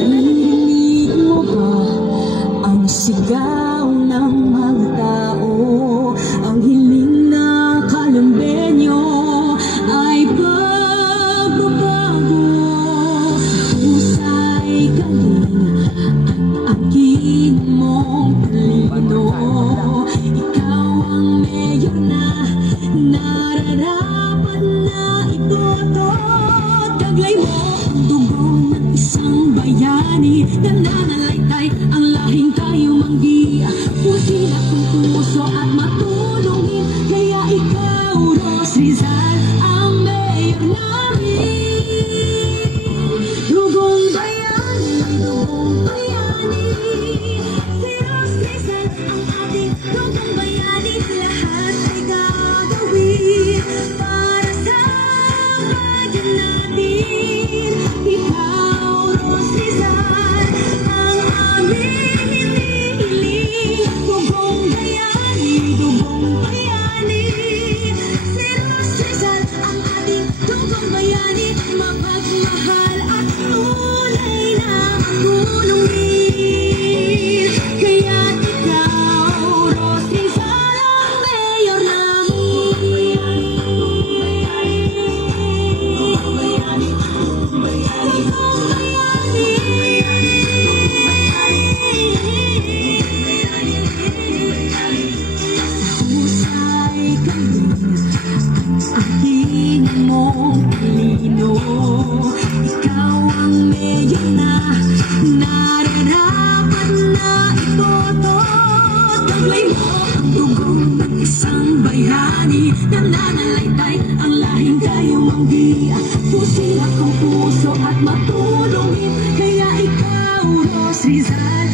Narinig mo ba ang sigaw ng mga tao? Ang hiling ng Kalambenyo ay pagbabago. Husay galing at aking mong talino. Ikaw ang mayor na nararapat na iboto. Taglay mo ang dugo ng isang bayani. Nananalaytay ang lahing tayo manggi. Pusin akong puso at matulungin. Kaya ikaw, Ros Rizal, ang mayor namin. Dugong bayani, dugong bayani. Si Ros Rizal ang ating dugong bayani. Lahat ay gagawin para sa bayan natin. Ikaw, Ros Rizal, ang aming hinihiling. Dugong bayani, dugong bayani. Si Ros Rizal ang ating dugong bayani. Mapagmahal at tunay na magulungin. Kaya ikaw, Ros Rizal, ang mayor namin. Dugong bayani, dugong bayani, dugong bayani. Husay galing aking mong talino. Ikaw ang mayor na nararapat na iboto. Taglay mo ang dugong ng isang bayani. Nananalaytay ang lahing tayo manggi. Pusin akong puso at matulungin. Kaya ikaw, Ros Rizal,